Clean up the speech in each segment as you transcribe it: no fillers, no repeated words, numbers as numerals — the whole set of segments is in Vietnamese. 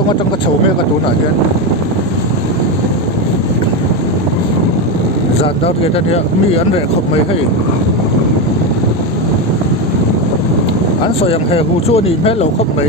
Phunchawng atang ka chome ka tu na hian zandar ge tan ya mi an re khop mai hei an soyang he hu chu ni mel lo khop mai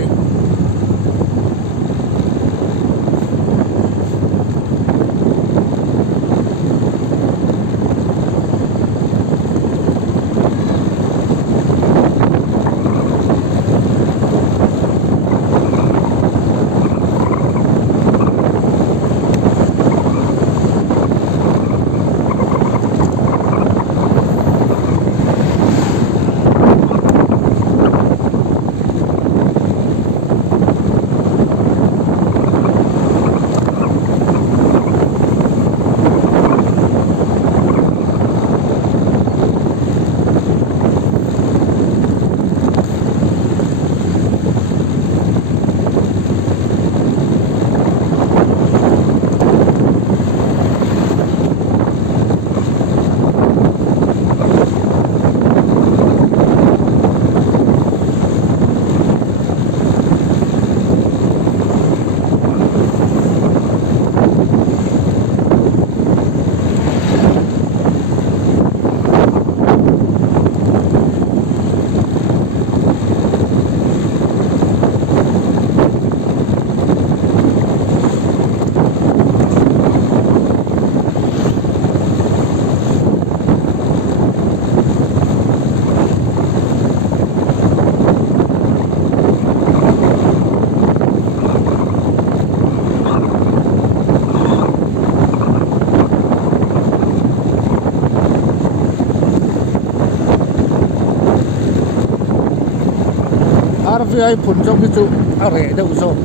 RVI Phunchawng hi chu a re deuh zawk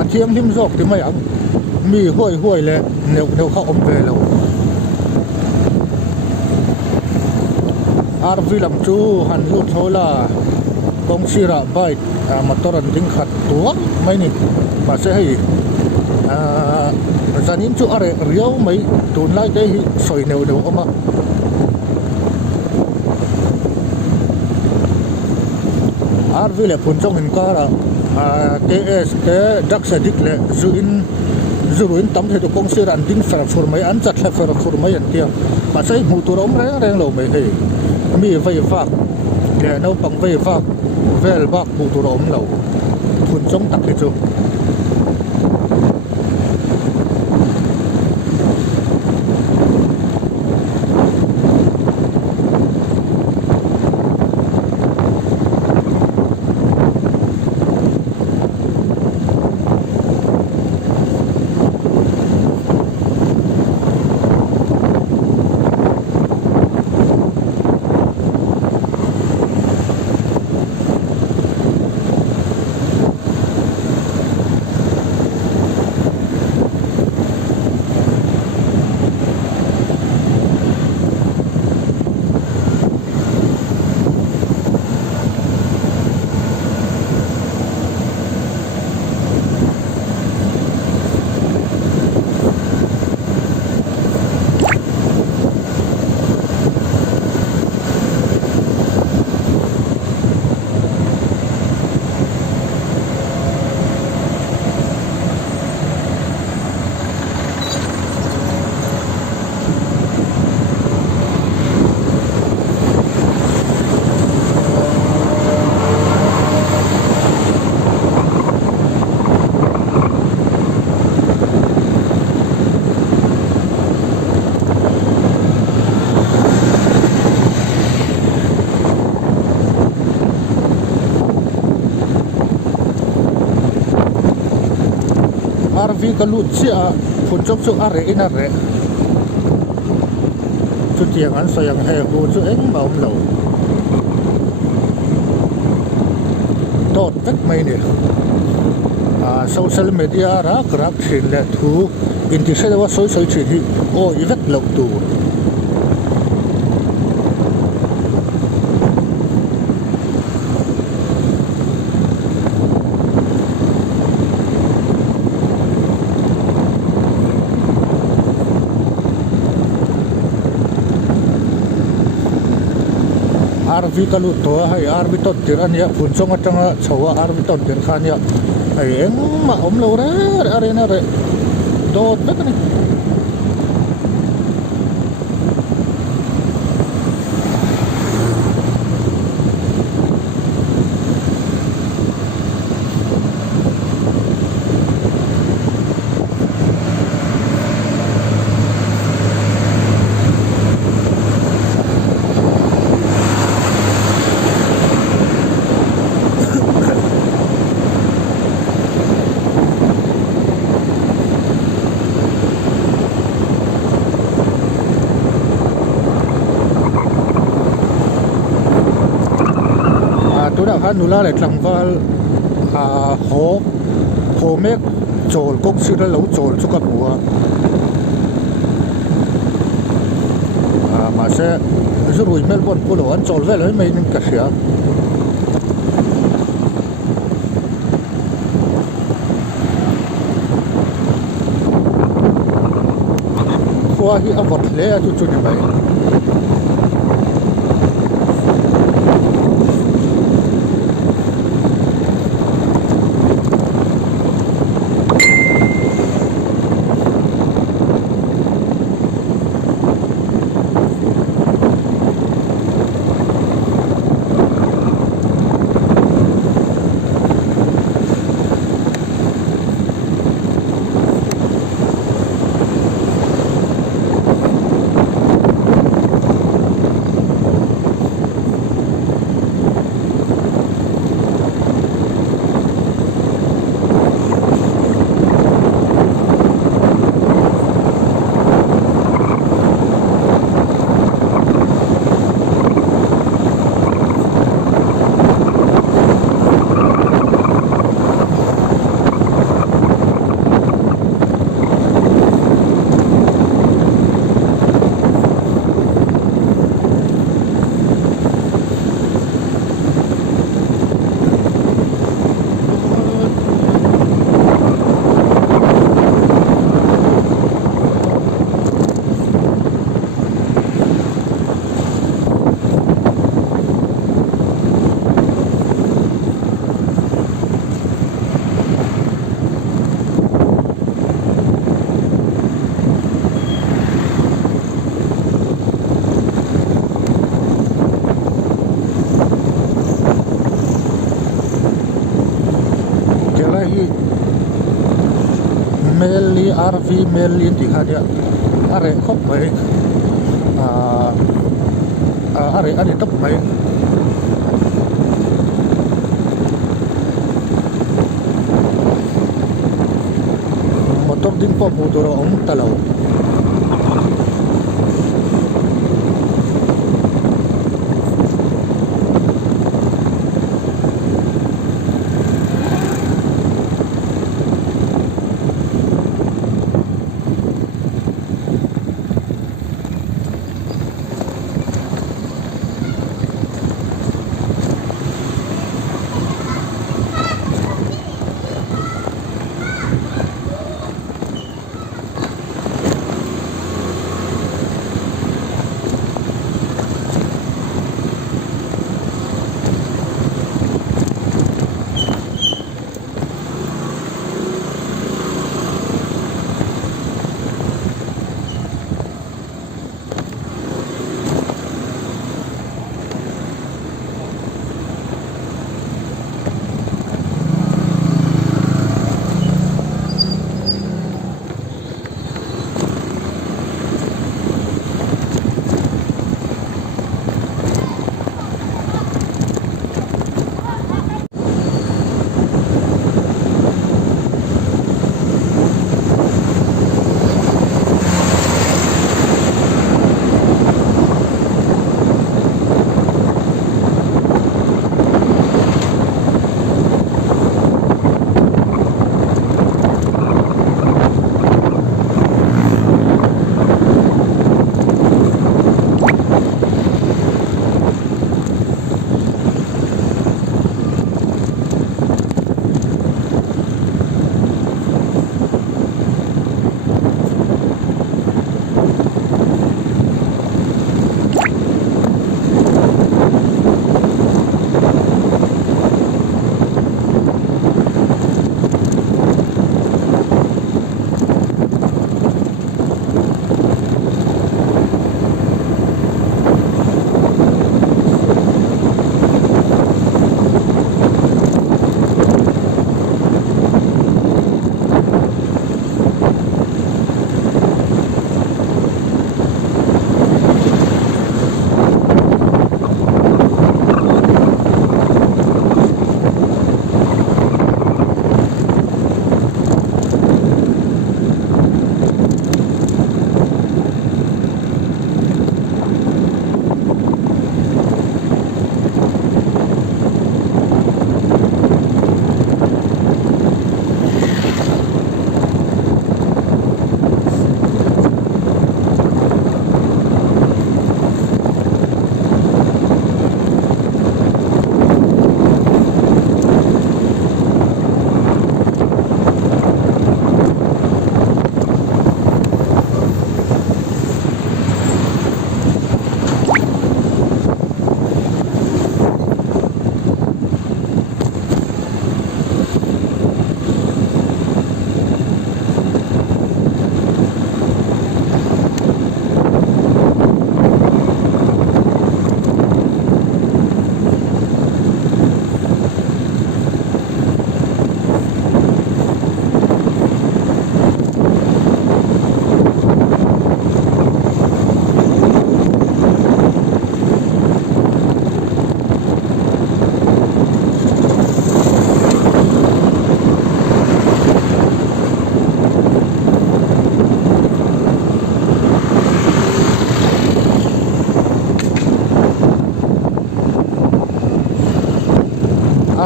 a thiam hlim zawk ti mai ang mi huai huai le neu kha om ve lo RV lam chu han lut thola kong sira bike motor an ding khat tuam mai ni pa se hei zanin chu a re riau mai tun lai te hi soi neu deuh oma RV le Phunchawng hin kara TS te Daxa dik le Zurui tam the to kong sir an ding fer fur mai an chat le fer fur mai an tia pa sai Hmuh tur om reng lo mai hei mi vai vak le no pang vai vak vel bak Hmuh tur om lo Phunchawng tak hi chu RV ka lut chia Phunchawng chu a re in a re chu tiang an soyang he hu chu eng ma om lo tot vek mai ni social media ra krak thin le thu in ti se wa soi soi thin hi o i vek lo tu RV ka lut to hai RV tot tir ania Phunchawng atanga chowa RV tot tir khania eng mà lâu đó ở đây nó rồi đốt đất này tôi đã hát nula lại làm vào hồ mét trộn cốc sư đã lâu trộn cho các mùa mà sẽ Zurui Melbourne polo ăn trộn về lấy mấy những cái gì qua hi a vật lẽ chút như vậy Meli RV Meli di hanya are kok baik are tetap baik motor din po motor ang talaw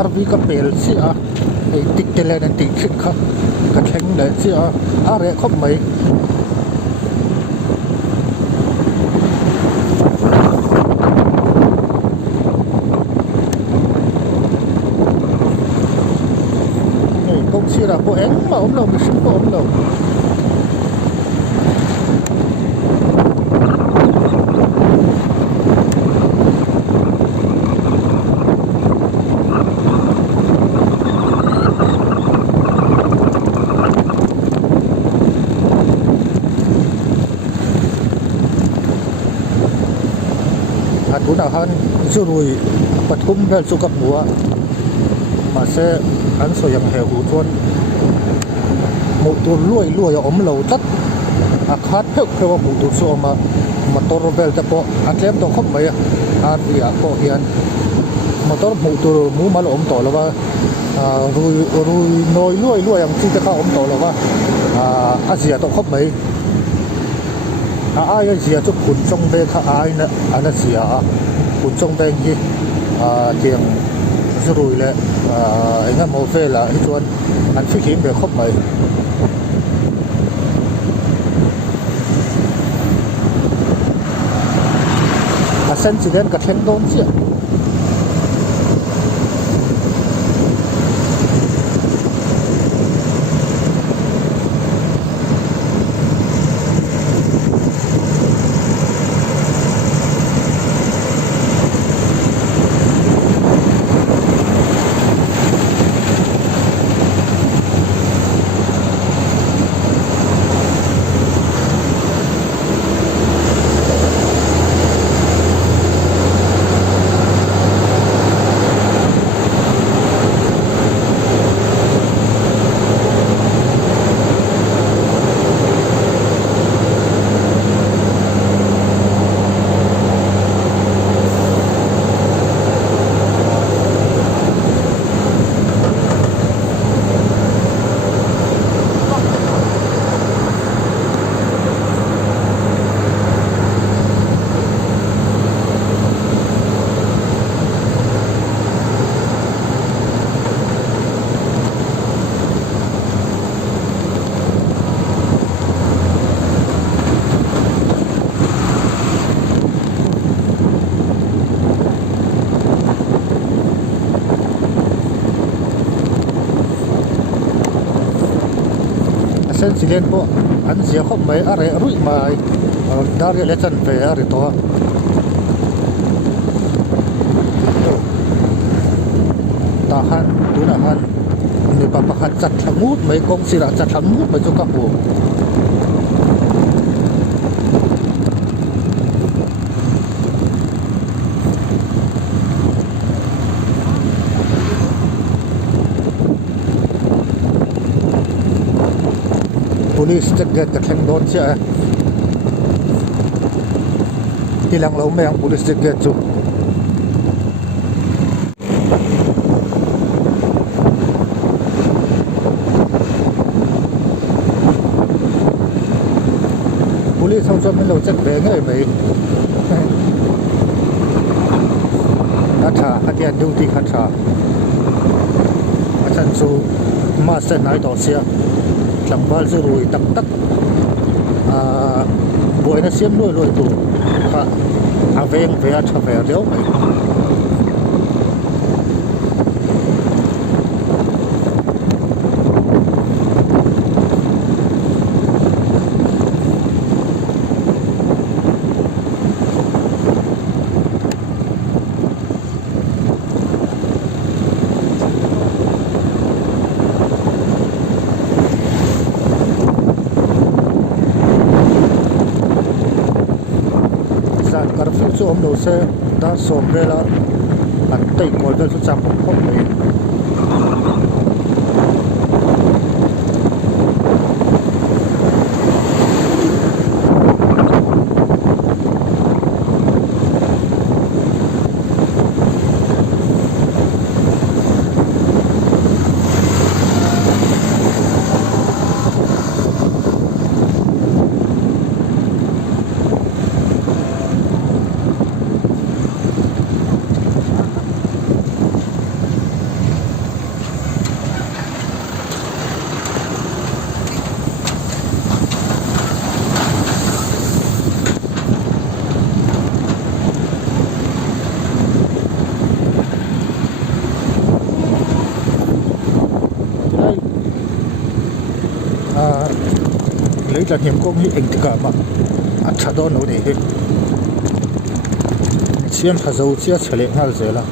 RV ka pel si a ei tik tele na ti thik kha ka thleng le si a re khop mai ei kong si ra po eng ma om lo mi sim po om lo Kuna han Zurui Pathum vel chu ka hmuh ma se an soyang he hu chuan hmuh tur luai a awm lo tat a khat pheu a hmuh tur chu awm a motor vel te pawh a tlem to khop mai a ria pawh hian motor hmuh tur mu mal awm to lova rui noi luai ang chi te kha awm to lova a zia to khop mai ai zia chu Phunchawng ve kha ai na ana zia Phunchawng ve hi tiang Zurui le Enge mo ve la hi chuan an fi him ve khop mai a sen chi den ka thleng don chi sen si len po an zia khop mai a re rui mai dar le chan ve a re to ta han tu na han ni pa pakhat chat thlamut mai kong sira chat thlamut mai chu ka hu police check gate ka thleng don chi a tilang lo meng police check gate chu police hong chuan min lo check ve ngai mai a tha a tian duty kha tha a chan chu ma se nai to sia Tamtak Zurui Tamtak buổi nó xiêm lôi tụ và về trở về réo mày chu om lo se da som vela an tei kol vel chu cham khop mai lấy là hiểm công hi anh cả mà ăn chả đó nó để xem phá dấu chia sẻ lại ngay rồi là